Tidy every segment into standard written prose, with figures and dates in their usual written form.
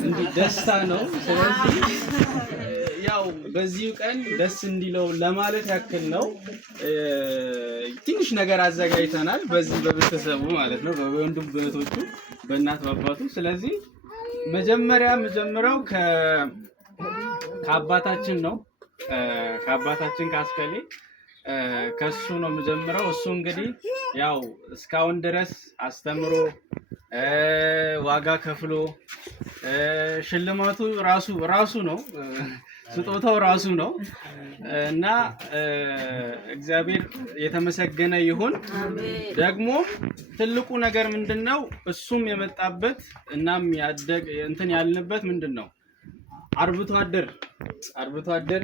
እንዴ ደስታ ነው ስለዚህ ያው በዚህ ቀን ደስ እንዲለው ለማለት ያክል ነው ትንሽ ነገር አዘጋጅተናል በዚህ በቤተሰቡ ማለት ነው በወንድም በእህቶቹ በእናት በአባቱ ስለዚህ መጀመሪያው ከአባታችን ነው ከአባታችን ካስከሌ ከሱ ነው መጀመሪያው እሱ እንግዲህ ያው እስካሁን ድረስ አስተምሮ ዋጋ ከፍሎ ሽልማቱ ራሱ ነው ስጦታው ራሱ ነው እና እግዚአብሔር የተመሰገነ ይሁን ደግሞ ትልቁ ነገር ምንድነው እሱም የመጣበት እናም ያደግ እንትን ያልንበት ምንድነው አርብቶ አደር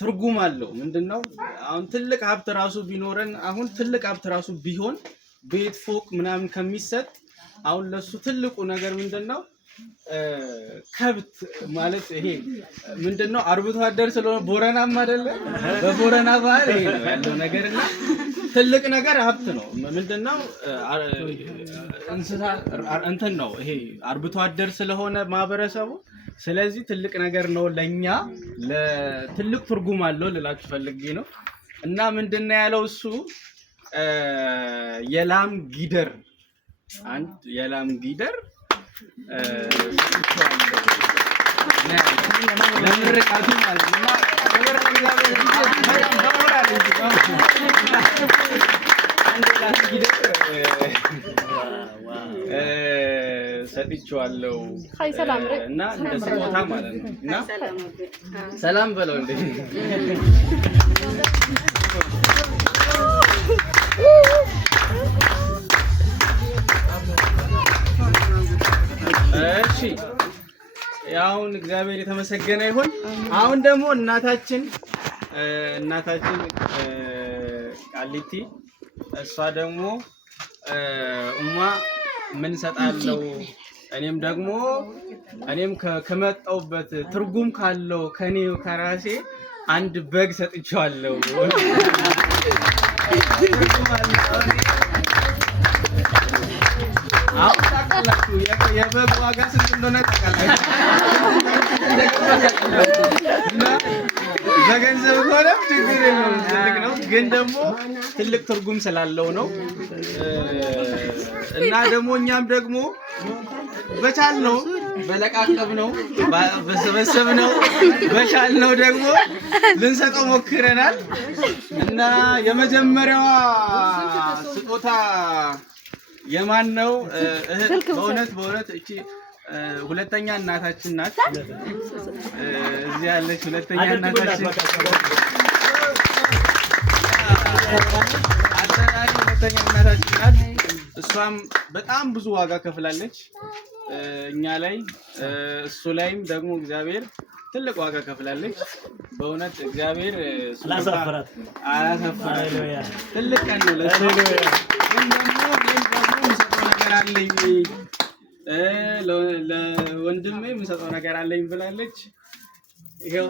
ትርጉም አለው ምንድነው አሁን ትልቅ ሀብት ራሱ ቢኖረን አሁን ትልቅ ሀብት ራሱ ቢሆን ቤት ፎቅ ምናምን ከሚሰጥ አሁን ለሱ ትልቁ ነገር ምንድነው ከብት ማለት ይሄ ምንድነው አርብቶ አደር ስለሆነ ቦረናም አይደለ በቦረና ባህል ይሄ ነው ያለው ነገርና ትልቅ ነገር ሀብት ነው ምንድነው እንስሳ እንትን ነው ይሄ አርብቶ አደር ስለሆነ ማህበረሰቡ ስለዚህ ትልቅ ነገር ነው ለኛ ለትልቅ ትርጉም አለው ልላችሁ ፈልጌ ነው እና ምንድነው ያለው እሱ የላም ጊደር አንድ የላም ጊደር ለምርቃቱ ማለት ነው ነገር ሰጥቼዋለሁ እና እንደ ስጦታ ማለት ነው እና ሰላም በለው እንዴ እሺ ያውን እግዚአብሔር የተመሰገነ ይሁን አሁን ደግሞ እናታችን ቃሊቲ እሷ ደግሞ ምን ሰጣለው እኔም ከመጣውበት ትርጉም ካለው ከኔው ከራሴ አንድ በግ ሰጥቻለሁ አውቃላችሁ የበግ ዋጋ ስንት እንደሆነ ታውቃላችሁ በገንዘብ ሆነ ችግር የለውም ትልቅ ነው ግን ደግሞ ትልቅ ትርጉም ስላለው ነው እና ደግሞ እኛም ደግሞ በቻልነው በለቃቀብነው በሰበሰብነው በቻልነው ደግሞ ልንሰጠው ሞክረናል እና የመጀመሪያዋ ስጦታ የማን ነው እህት በእውነት እቺ ሁለተኛ እናታችን ናት እዚህ ያለች ሁለተኛ እናታችን ናት እሷም በጣም ብዙ ዋጋ ከፍላለች እኛ ላይ እሱ ላይም ደግሞ እግዚአብሔር ትልቅ ዋጋ ከፍላለች በእውነት እግዚአብሔር አላሳፈራት ትልቅ ቀን ነው አለኝ ለወንድሜ የምሰጠው ነገር አለኝ ብላለች ይሄው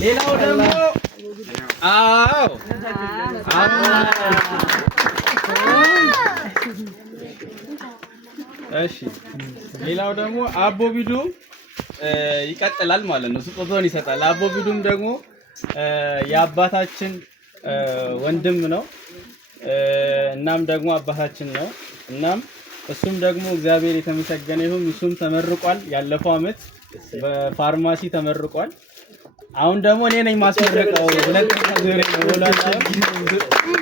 ሌላው ደግሞ እሺ ሌላው ደግሞ አቦ ቢዱ ይቀጥላል ማለት ነው ስጦታውን ይሰጣል አቦ ቢዱም ደግሞ የአባታችን ወንድም ነው እናም ደግሞ አባታችን ነው እናም እሱም ደግሞ እግዚአብሔር የተመሰገነ ይሁን እሱም ተመርቋል ያለፈው አመት በፋርማሲ ተመርቋል አሁን ደግሞ እኔ ነኝ ማስመረቀው ሁለተኛ ዙር ነው ወላችሁ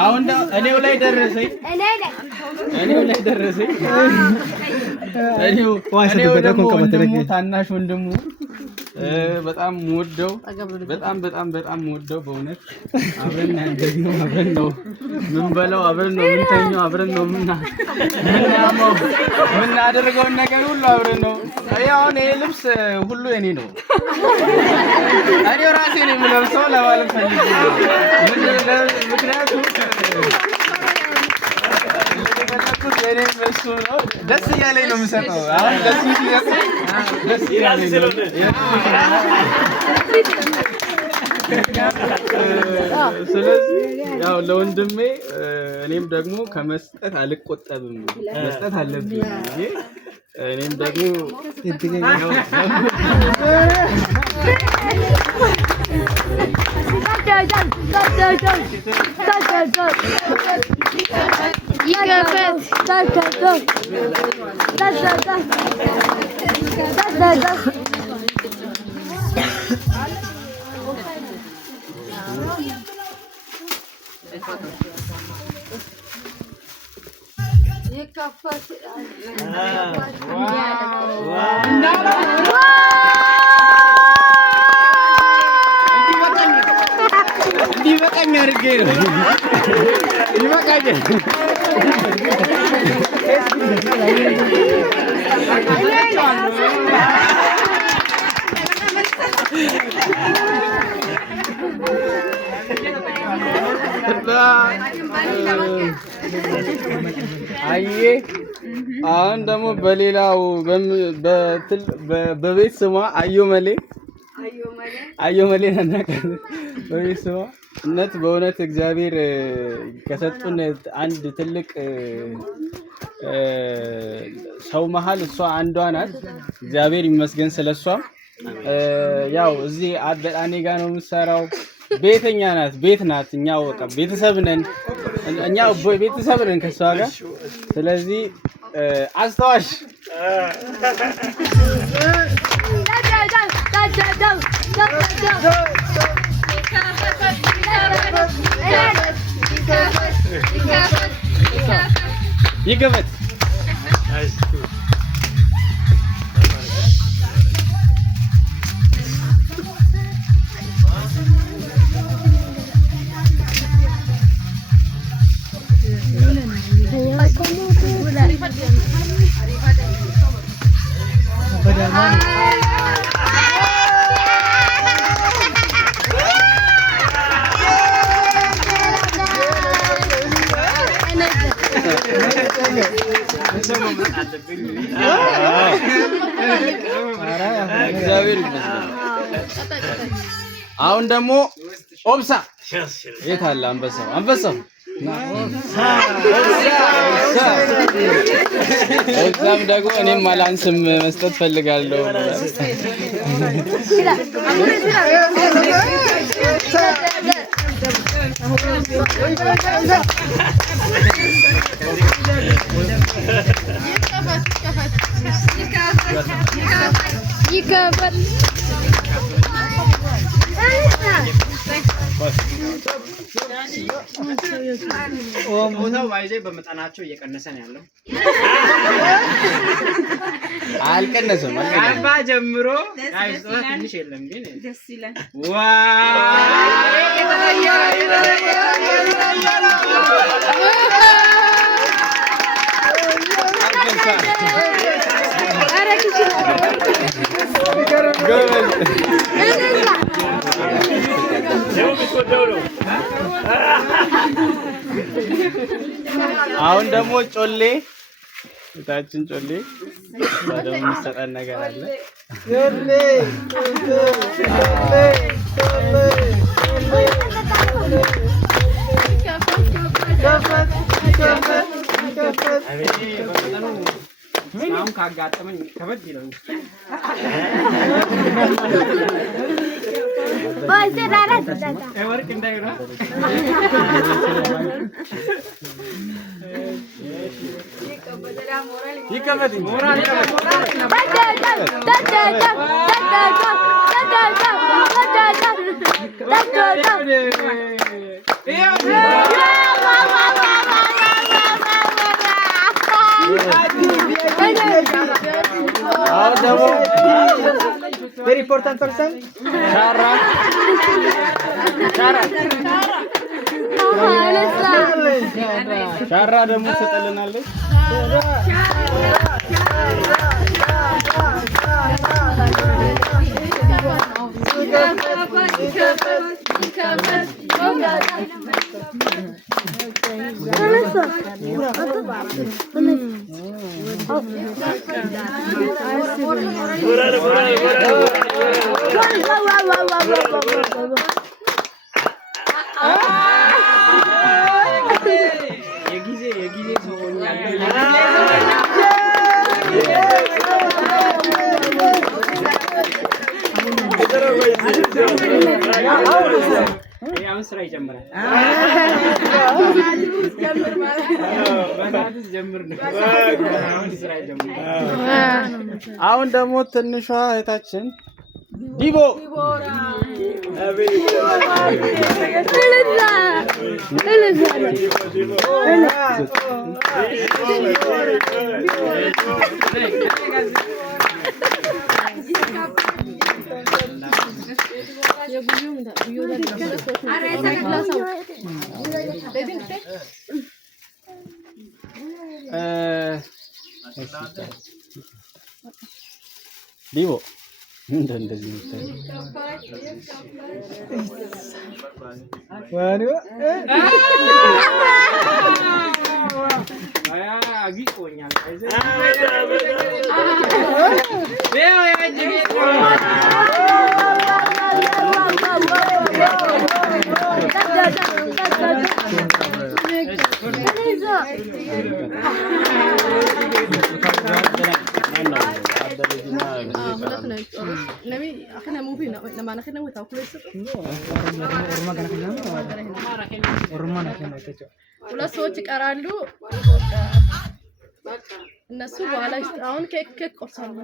አሁን እኔው ላይ ደረሰኝ እኔው ደግሞ ወንድሙ ታናሽ ወንድሙ በጣም ወደው በጣም በእውነት አብረን ያደግነው አብረን ነው ምን በለው አብረን ነው ምን ተኛው አብረን ነው ምን አደረገውን ነገር ሁሉ አብረን ነው። ያው እኔ ልብስ ሁሉ የኔ ነው። እኔ ራሴ ነኝ የምለብሰው ለማለት ፈልጌ ነው። ምክንያቱም የኔ እሱ ነው ደስ እያለኝ ነው የምሰጠው። አሁን ደስ እያለኝ ነው። ስለዚህ ያው ለወንድሜ እኔም ደግሞ ከመስጠት አልቆጠብም መስጠት አለብኝ እንጂ እኔም ደግሞ እንዲበቃኝ አድርጌ ነው ይበቃኛል። አየህ አሁን ደግሞ በሌላው በቤት ስሟ አዮመሌ ነናቀ በቤት ስሟ እነት በእውነት እግዚአብሔር ከሰጡን አንድ ትልቅ ሰው መሃል እሷ አንዷ ናት። እግዚአብሔር ይመስገን ስለሷ። ያው እዚህ አበጣኔ ጋር ነው የምትሰራው። ቤተኛ ናት፣ ቤት ናት። እኛው በቃ ቤተሰብ ነን፣ እኛው ቤተሰብ ነን ከሷ ጋር። ስለዚህ አስተዋሽ ይገበት አሁን ደግሞ ኦብሳ የት አለ? አንበሳው እዛም ደግሞ እኔም አላንስም መስጠት ፈልጋለሁ። ቦታው ባይዜ በመጠናቸው እየቀነሰ ነው ያለው። አልቀነሰም። አርባ ጀምሮ አይዞህ ትንሽ የለም ግን ደስ ይላል። አሁን ደግሞ ጮሌ ታችን ጮሌ ወደም የሚሰጠን ነገር አለ። አሁን ካጋጠመኝ ከበድ ይለው Very important person. ሻራ ደግሞ ትሰጠልናለች። የጊዜ ሰው አሁን ስራ ይጀምራል። አሁን ደግሞ ትንሿ እህታችን ዲቦ ዲቦ እንደዚህ ሁለት ሰዎች ይቀራሉ። እነሱ በኋላ አሁን ኬክ ቆርሳሉ።